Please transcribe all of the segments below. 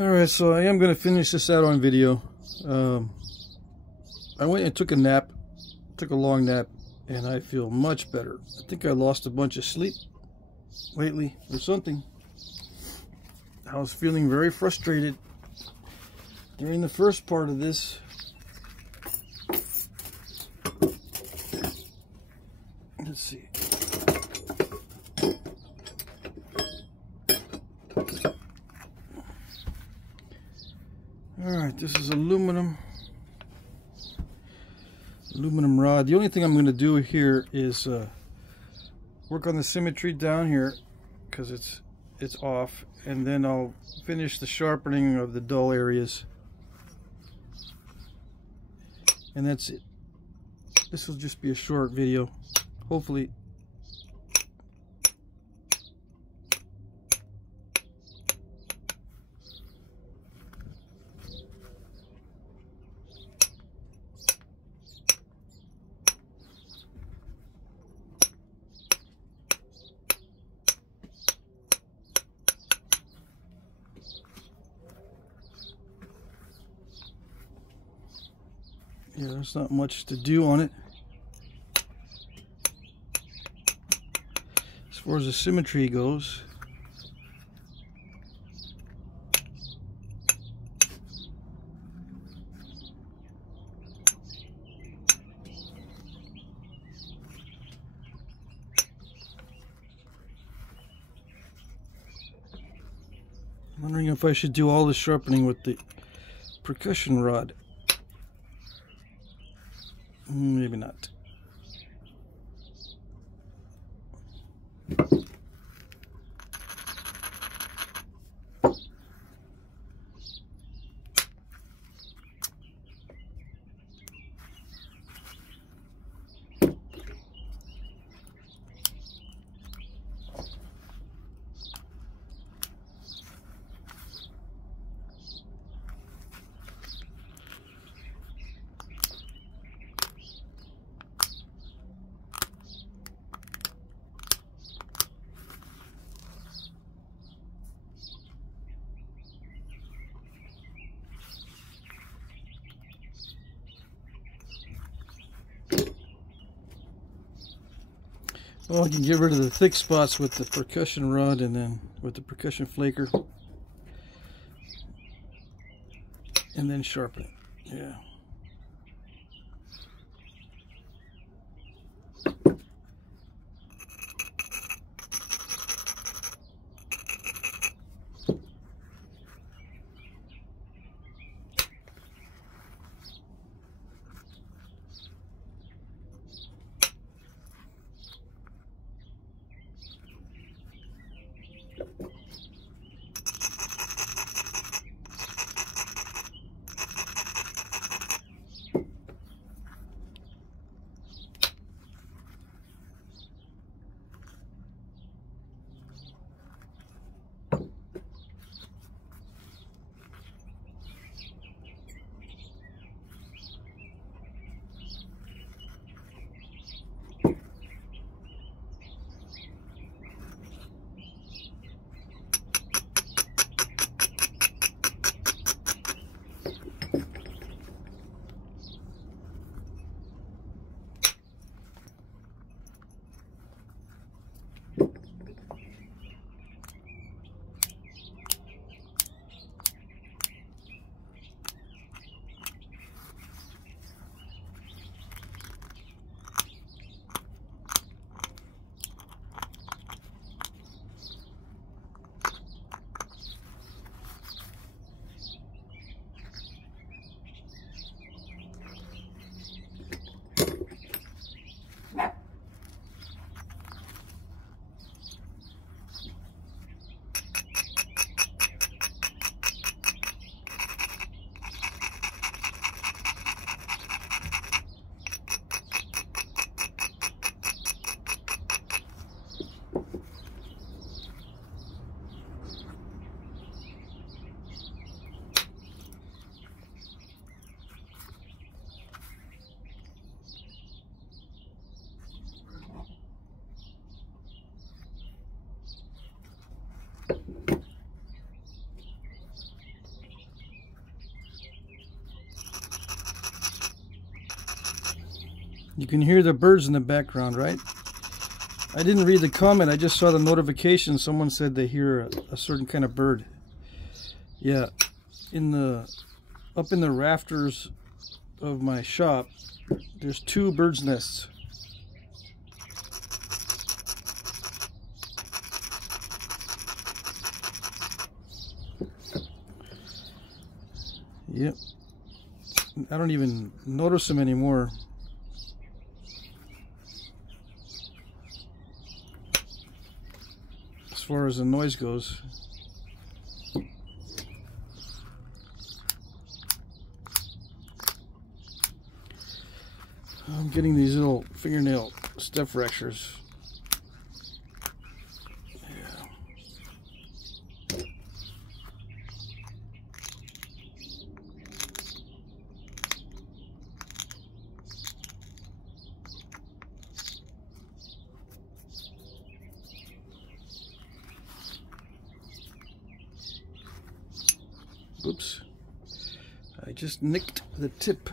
Alright, so I am going to finish this out on video. I went and took a nap, took a long nap, and I feel much better. I think I lost a bunch of sleep lately or something. I was feeling very frustrated during the first part of this. Let's see. Alright, this is aluminum rod. The only thing I'm going to do here is work on the symmetry down here because it's off, and then I'll finish the sharpening of the dull areas, and that's it. This will just be a short video, hopefully. Yeah, there's not much to do on it. As far as the symmetry goes, I'm wondering if I should do all the sharpening with the percussion rod. Maybe not. Well, I can get rid of the thick spots with the percussion rod and then with the percussion flaker, and then sharpen it. Yeah. You can hear the birds in the background, right? I didn't read the comment, I just saw the notification. Someone said they hear a certain kind of bird. Yeah, up in the rafters of my shop, there's 2 birds' nests. Yep. I don't even notice them anymore. As far as the noise goes. I'm getting these little fingernail step fractures. Yeah. Oops. I just nicked the tip.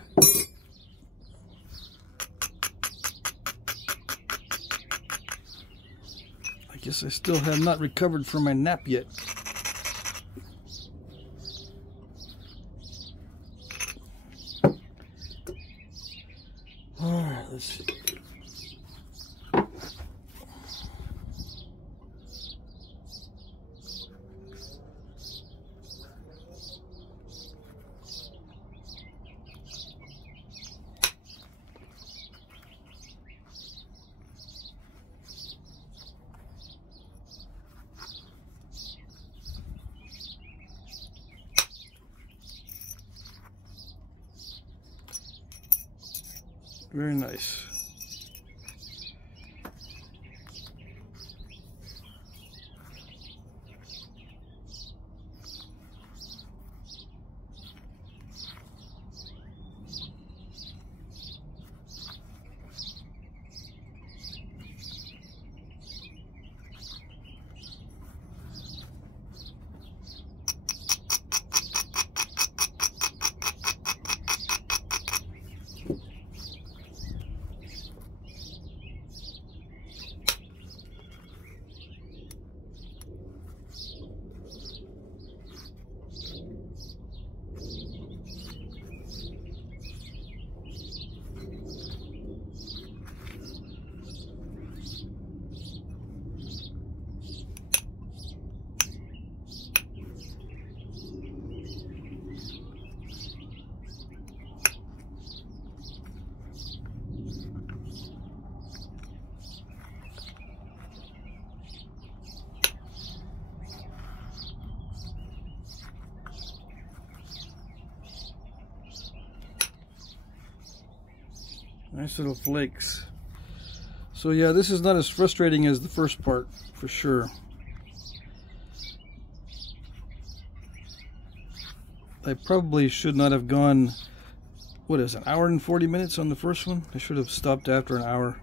I guess I still have not recovered from my nap yet. Alright, let's see. Very nice. Nice little flakes. So yeah, this is not as frustrating as the first part, for sure. I probably should not have gone, what is it, an hour and 40 minutes on the first one? I should have stopped after an hour.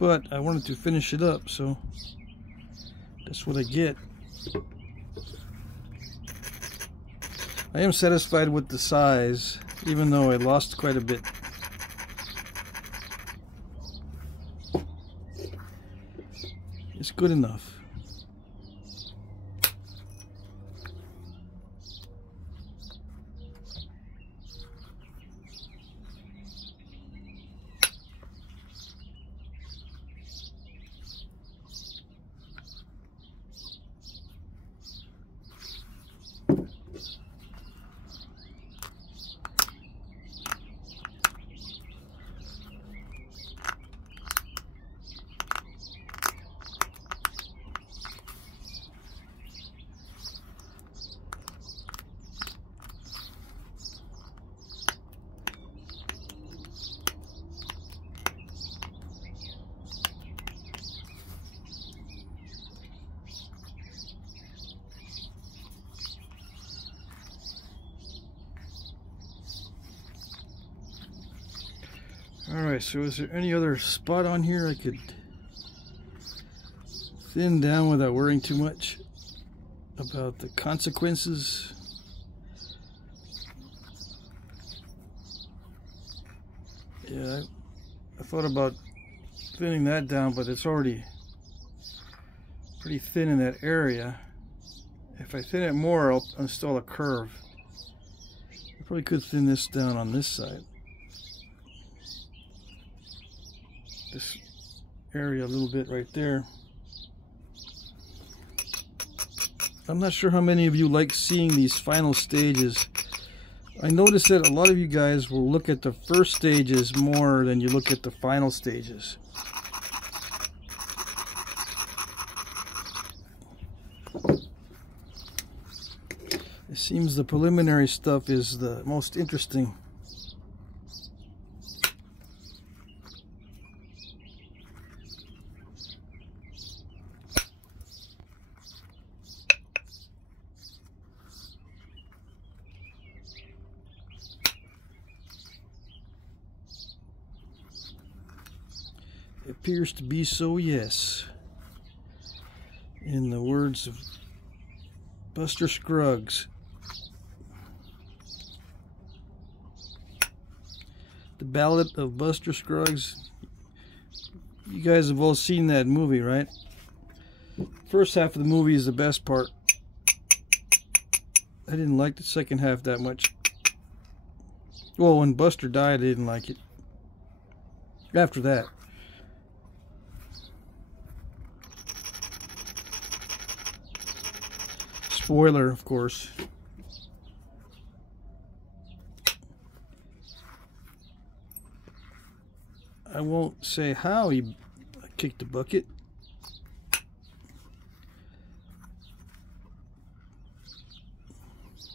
But I wanted to finish it up, so that's what I get. I am satisfied with the size, even though I lost quite a bit. It's good enough. Alright, so is there any other spot on here I could thin down without worrying too much about the consequences? Yeah, I thought about thinning that down, but it's already pretty thin in that area. If I thin it more, I'll install a curve. I probably could thin this down on this side. This area a little bit right there. I'm not sure how many of you like seeing these final stages. I noticed that a lot of you guys will look at the first stages more than you look at the final stages. It seems the preliminary stuff is the most interesting. It appears to be so, yes. In the words of Buster Scruggs. The Ballad of Buster Scruggs. You guys have all seen that movie, right? First half of the movie is the best part. I didn't like the second half that much. Well, when Buster died, I didn't like it. After that. Spoiler, of course. I won't say how he kicked the bucket.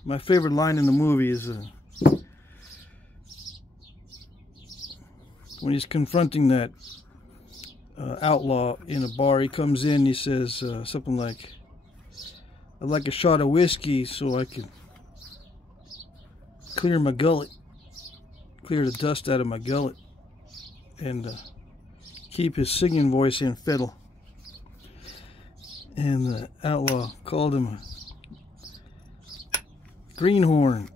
My favorite line in the movie is when he's confronting that outlaw in a bar. He comes in, he says something like, "I'd like a shot of whiskey so I can clear my gullet, clear the dust out of my gullet, and keep his singing voice in fiddle." And the outlaw called him a greenhorn.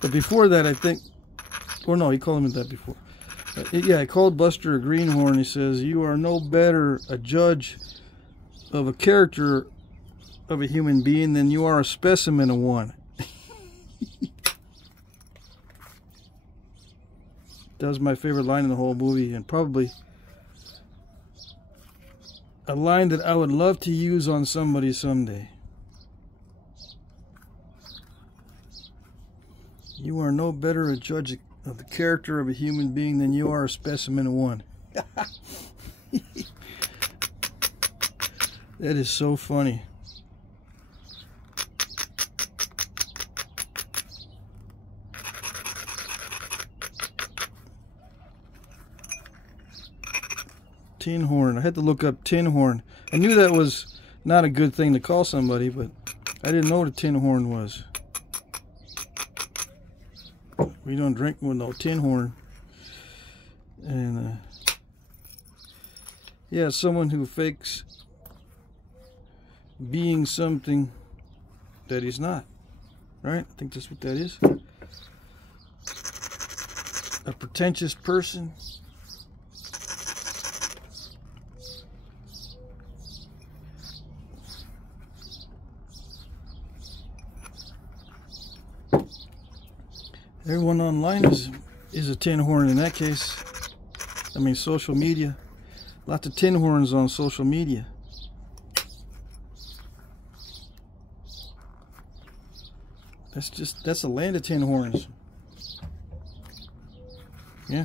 But before that, I think, or no, he called him that before. Yeah, I called Buster a greenhorn. He says, "You are no better a judge of a character of a human being than you are a specimen of one." That was my favorite line in the whole movie, and probably a line that I would love to use on somebody someday. You are no better a judge of the character of a human being than you are a specimen of one. That is so funny. Tin horn. I had to look up tin horn. I knew that was not a good thing to call somebody, but I didn't know what a tin horn was. We don't drink with no tin horn. And yeah, someone who fakes being something that he's not. Right? I think that's what that is. A pretentious person. Everyone online is a tin horn in that case. I mean, social media. Lots of tin horns on social media. That's a land of tin horns. Yeah.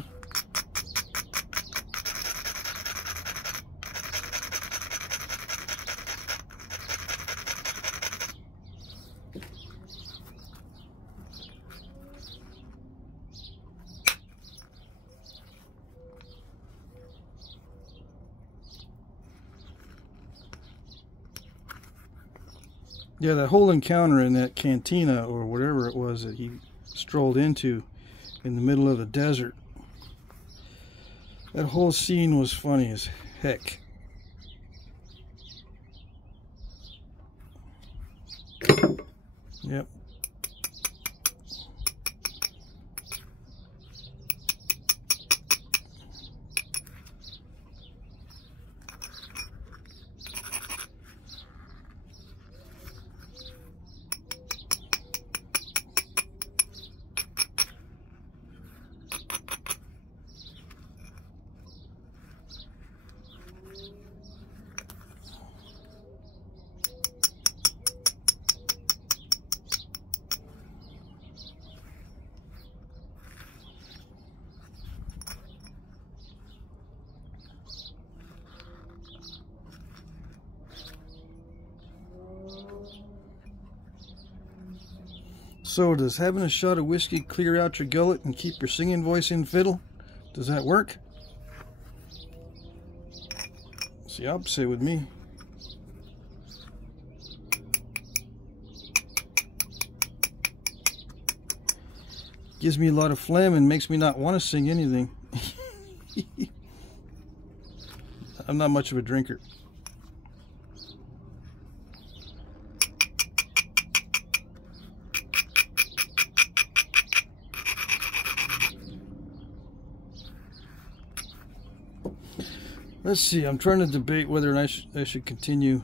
Yeah, that whole encounter in that cantina or whatever it was that he strolled into in the middle of the desert. That whole scene was funny as heck. Yep. So does having a shot of whiskey clear out your gullet and keep your singing voice in fiddle? Does that work? It's the opposite with me. Gives me a lot of phlegm and makes me not want to sing anything. I'm not much of a drinker. Let's see, I'm trying to debate whether I should continue.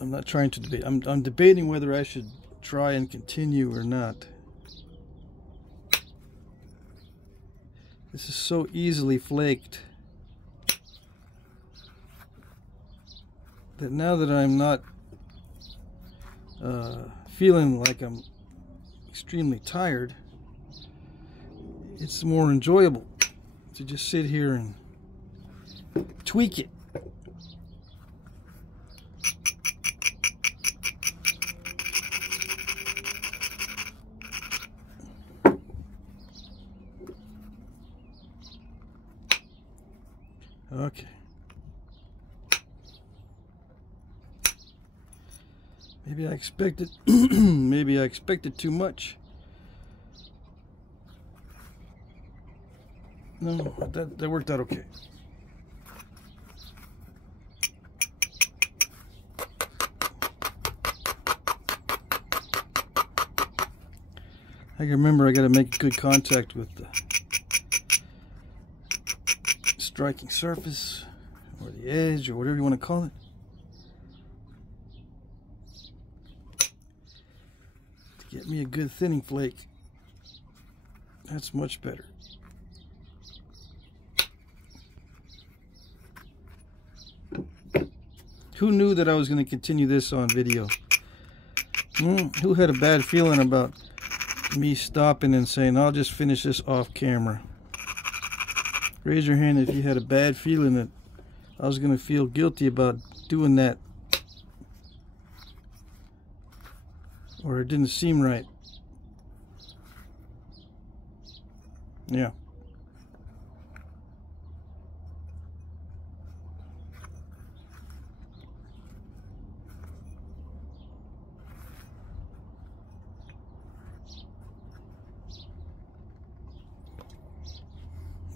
I'm not trying to debate. I'm debating whether I should try and continue or not. This is so easily flaked that now that I'm not feeling like I'm extremely tired, it's more enjoyable to just sit here and tweak it. Okay. Maybe I expected maybe I expected too much. No, that worked out okay. I can remember I got to make good contact with the striking surface or the edge or whatever you want to call it. To get me a good thinning flake. That's much better. Who knew that I was going to continue this on video? Who had a bad feeling about me stopping and saying, I'll just finish this off camera? Raise your hand if you had a bad feeling that I was going to feel guilty about doing that. Or it didn't seem right. Yeah.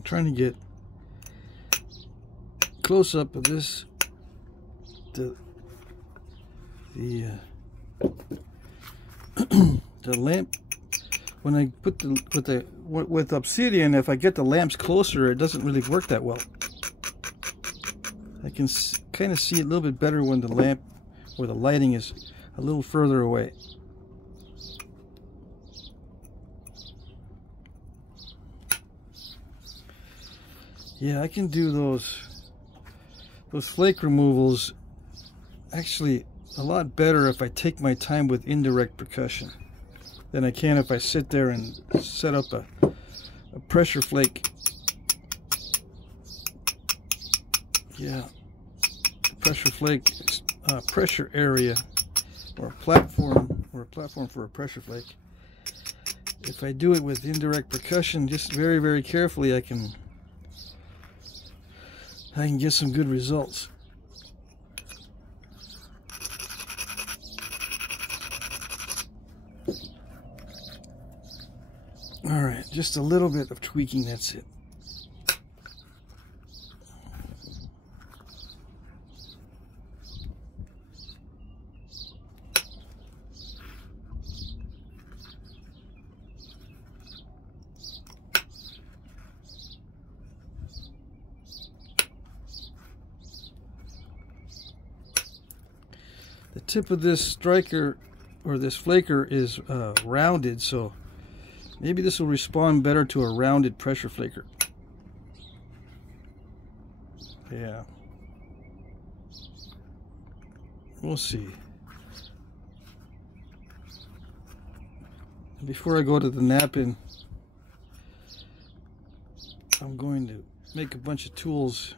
Trying to get close up of this, the lamp. When I put with Obsidian, if I get the lamps closer, it doesn't really work that well. I can kind of see it a little bit better when the lamp or the lighting is a little further away. Yeah, I can do those flake removals actually a lot better if I take my time with indirect percussion than I can if I sit there and set up a pressure flake. Yeah, pressure flake pressure area or a platform for a pressure flake. If I do it with indirect percussion, just very, very carefully, I can get some good results. All right, just a little bit of tweaking, that's it. The tip of this striker or this flaker is rounded, so maybe this will respond better to a rounded pressure flaker. Yeah, we'll see. Before I go to the knapping, I'm going to make a bunch of tools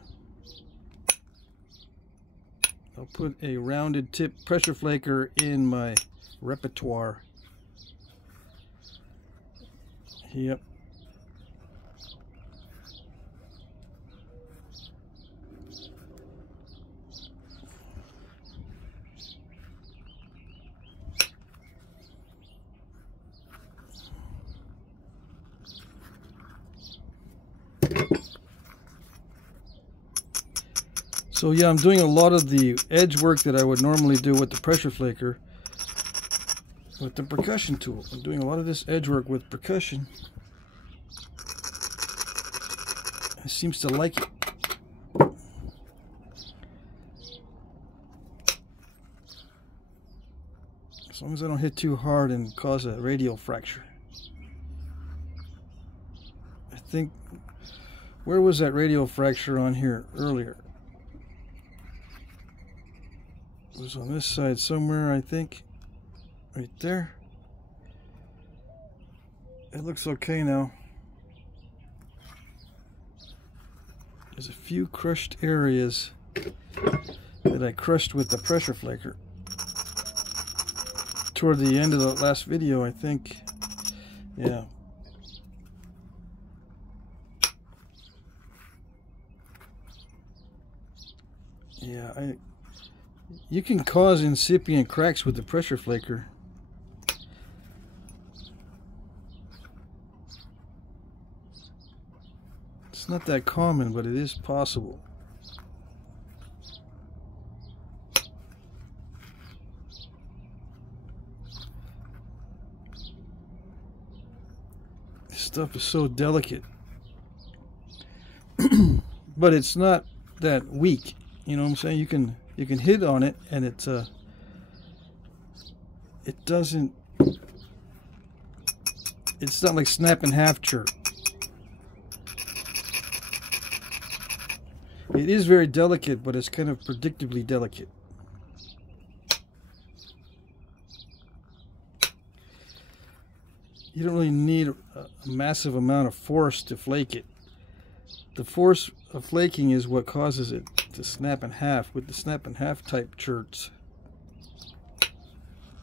I'll put a rounded tip pressure flaker in my repertoire. Yep. So yeah, I'm doing a lot of the edge work that I would normally do with the pressure flaker with the percussion tool. I'm doing a lot of this edge work with percussion. It seems to like it. As long as I don't hit too hard and cause a radial fracture. I think, where was that radial fracture on here earlier? It was on this side somewhere, I think. Right there. It looks okay now. There's a few crushed areas that I crushed with the pressure flaker. Toward the end of the last video, I think. Yeah. Yeah, you can cause incipient cracks with the pressure flaker. It's not that common, but it is possible. This stuff is so delicate. But it's not that weak. You know what I'm saying? You can hit on it and it doesn't, it's not like snap in half chirp. It is very delicate, but it's kind of predictably delicate. You don't really need a massive amount of force to flake it. The force of flaking is what causes it to snap in half with the snap in half type chirps.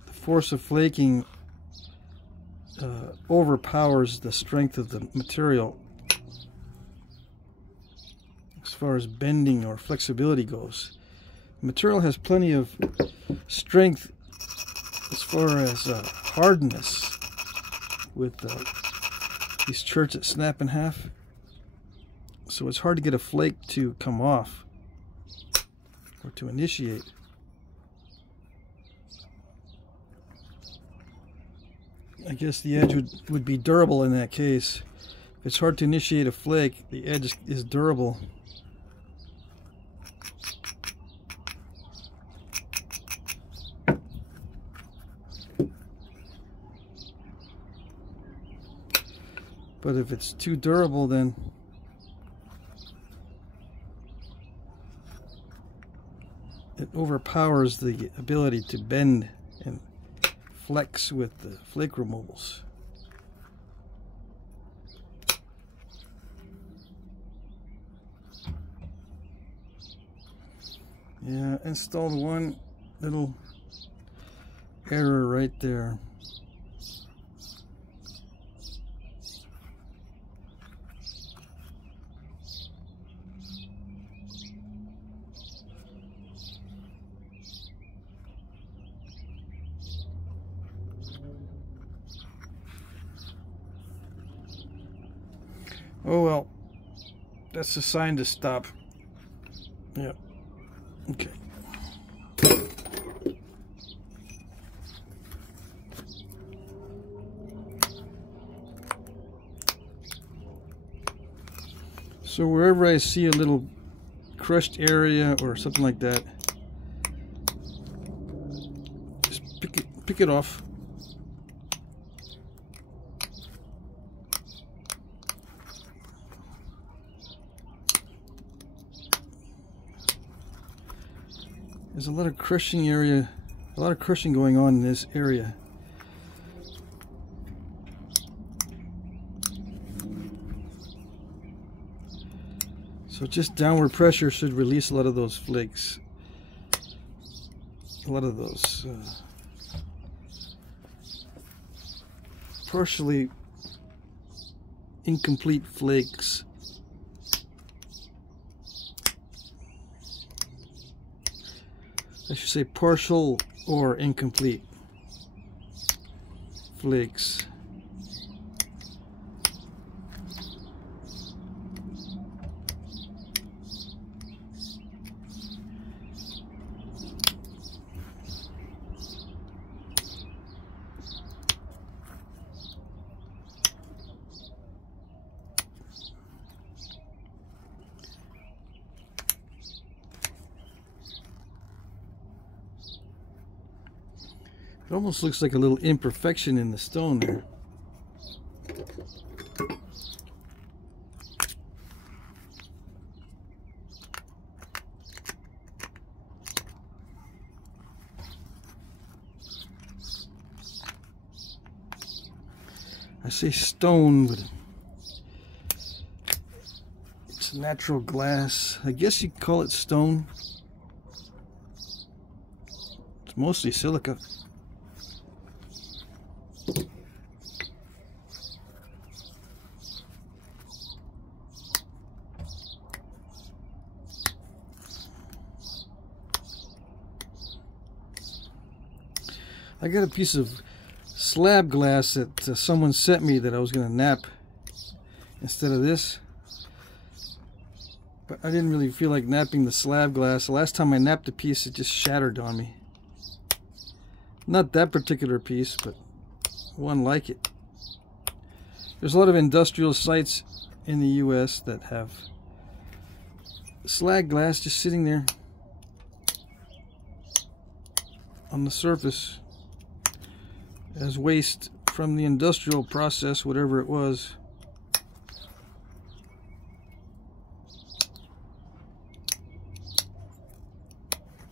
The force of flaking overpowers the strength of the material as far as bending or flexibility goes. The material has plenty of strength as far as hardness with these chirps that snap in half. So it's hard to get a flake to come off or to initiate. I guess the edge would be durable in that case. If it's hard to initiate a flake, the edge is durable. But if it's too durable, then it overpowers the ability to bend and flex with the flake removals. Yeah, installed one little error right there. Oh well, that's a sign to stop. Yeah. Okay. So wherever I see a little crushed area or something like that, just pick it off. There's a lot of crushing area, a lot of crushing going on in this area. So just downward pressure should release a lot of those flakes. a lot of those partially incomplete flakes. I should say partial or incomplete flakes. It almost looks like a little imperfection in the stone there. I say stone, but it's natural glass. I guess you could call it stone. It's mostly silica. I got a piece of slab glass that someone sent me that I was going to nap instead of this, but I didn't really feel like napping the slab glass. The last time I napped a piece, it just shattered on me. Not that particular piece, but one like it. There's a lot of industrial sites in the US that have slag glass just sitting there on the surface as waste from the industrial process, whatever it was.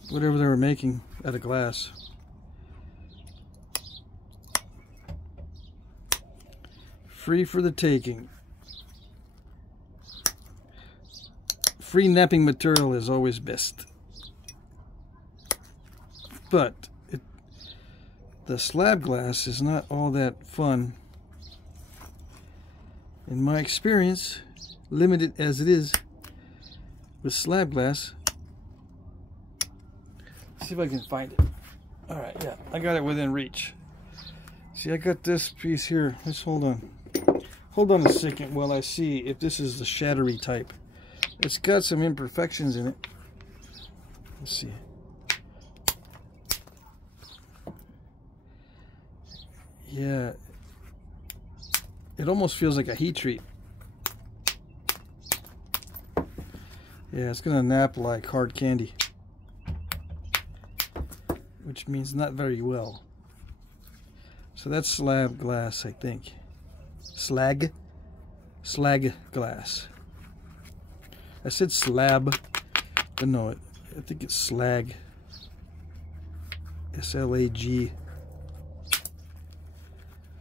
Whatever they were making out of glass. Free for the taking. Free napping material is always best. But the slab glass is not all that fun. In my experience, limited as it is with slab glass. Let's see if I can find it. Alright, yeah, I got it within reach. See, I got this piece here. Let's hold on. Hold on a second while I see if this is the shattery type. It's got some imperfections in it. Let's see. Yeah, it almost feels like a heat treat. Yeah, it's gonna nap like hard candy, which means not very well. So that's slab glass, I think. Slag glass. I said slab, but no, I think it's slag. S-L-A-G.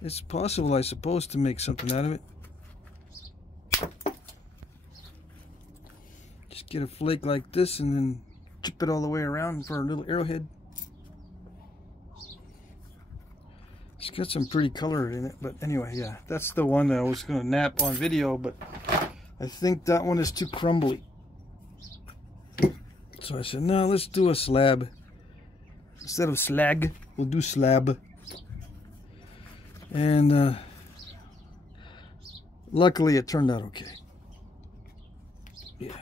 It's possible, I suppose, to make something out of it. Just get a flake like this and then chip it all the way around for a little arrowhead. It's got some pretty color in it, but anyway, yeah, that's the one that I was going to nap on video, but I think that one is too crumbly. So I said, no, let's do a slab. Instead of slag, we'll do slab. And luckily it turned out okay. Yeah.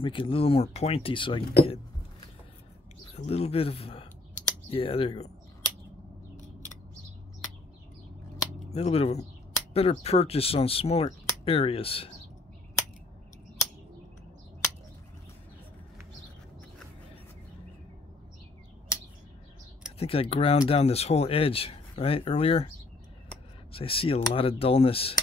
Make it a little more pointy so I can get a little bit of yeah, there you go. A little bit of a better purchase on smaller areas. I think I ground down this whole edge, right, earlier. So I see a lot of dullness.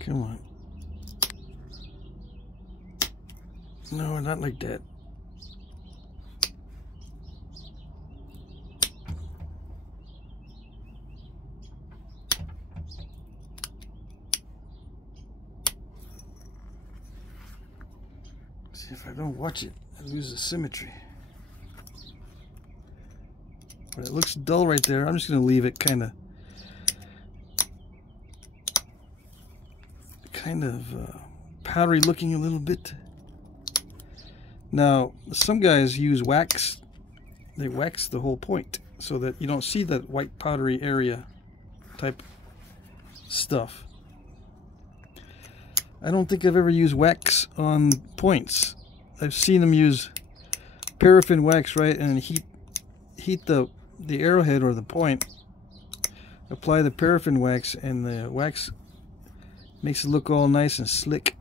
Come on. No, not like that. See, if I don't watch it, I lose the symmetry. But it looks dull right there. I'm just going to leave it kind of powdery looking a little bit. Now, some guys use wax. They wax the whole point so that you don't see that white powdery area type stuff. I don't think I've ever used wax on points. I've seen them use paraffin wax, right, and heat the arrowhead or the point, apply the paraffin wax, and the wax makes it look all nice and slick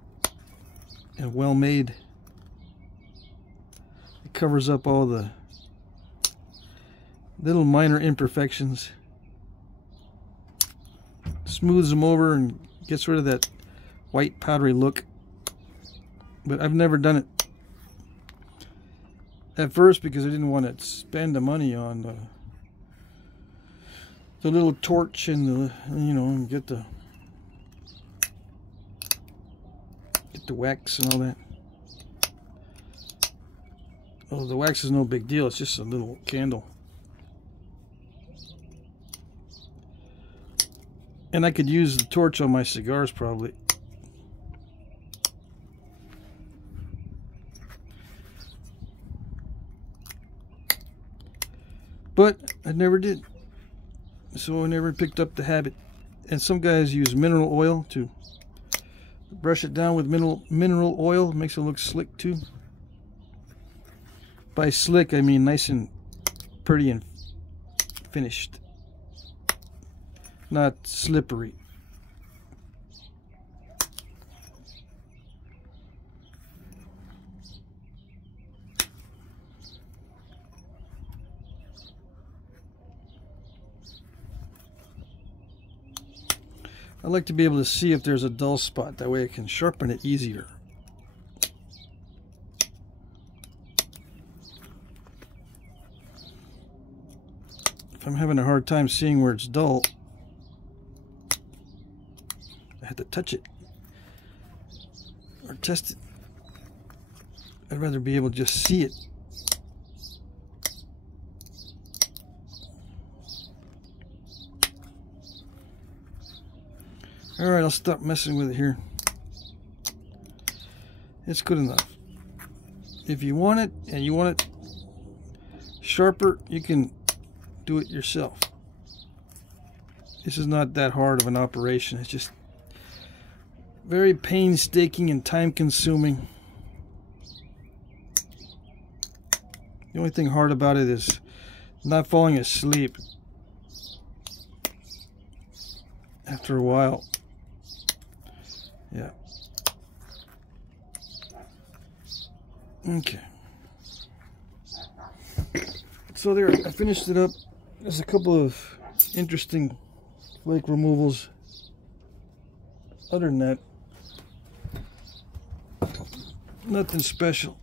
and well made. It covers up all the little minor imperfections, smooths them over, and gets rid of that white powdery look. But I've never done it at first because I didn't want to spend the money on the little torch and the, you know, and get the wax and all that. Oh, the wax is no big deal. It's just a little candle. And I could use the torch on my cigars probably. But I never did. So I never picked up the habit. And some guys use mineral oil to brush it down with mineral oil. It makes it look slick too. By slick, I mean nice and pretty and finished. Not slippery. I like to be able to see if there's a dull spot. That way I can sharpen it easier. If I'm having a hard time seeing where it's dull, I have to touch it or test it. I'd rather be able to just see it. Alright, I'll stop messing with it here. It's good enough. If you want it, and you want it sharper, you can do it yourself. This is not that hard of an operation. It's just very painstaking and time consuming. The only thing hard about it is not falling asleep after a while. Yeah. Okay. So there, I finished it up. There's a couple of interesting flake removals. Other than that, nothing special.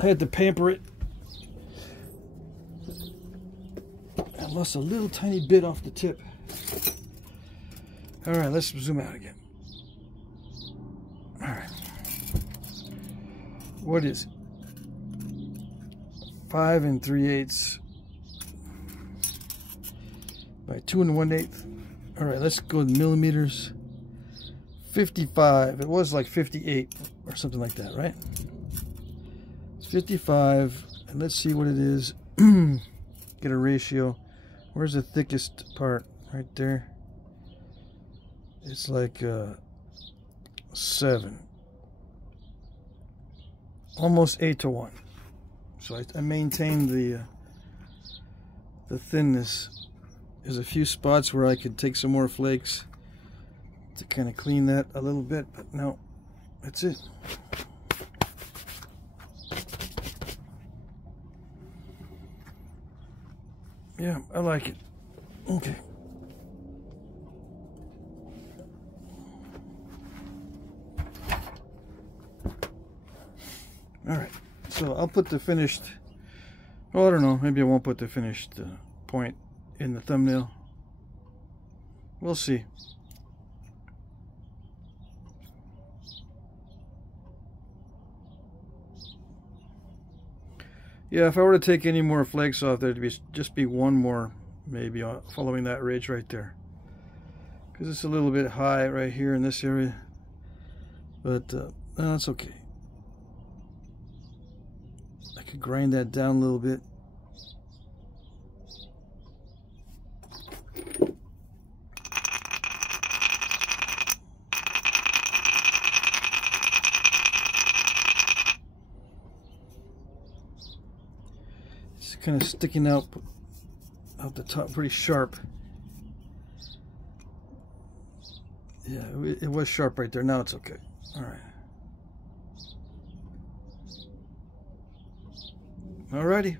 I had to pamper it. I lost a little tiny bit off the tip. Alright, let's zoom out again. Alright. What is it? 5 3/8 by 2 1/8. Alright, let's go with millimeters. 55. It was like 58 or something like that, right? It's 55. And let's see what it is. Get a ratio. Where's the thickest part? Right there. It's like 7. Almost 8:1. So I maintained the thinness. There's a few spots where I could take some more flakes to kind of clean that a little bit, but no, that's it. Yeah, I like it. Okay. All right. So I'll put the finished. Oh, I don't know. Maybe I won't put the finished point in the thumbnail. We'll see. Yeah, if I were to take any more flakes off, there'd just be one more, maybe following that ridge right there, because it's a little bit high right here in this area. But that's okay. I could grind that down a little bit. Kind of sticking out the top pretty sharp. Yeah, it was sharp right there. Now it's okay. All right. Alrighty.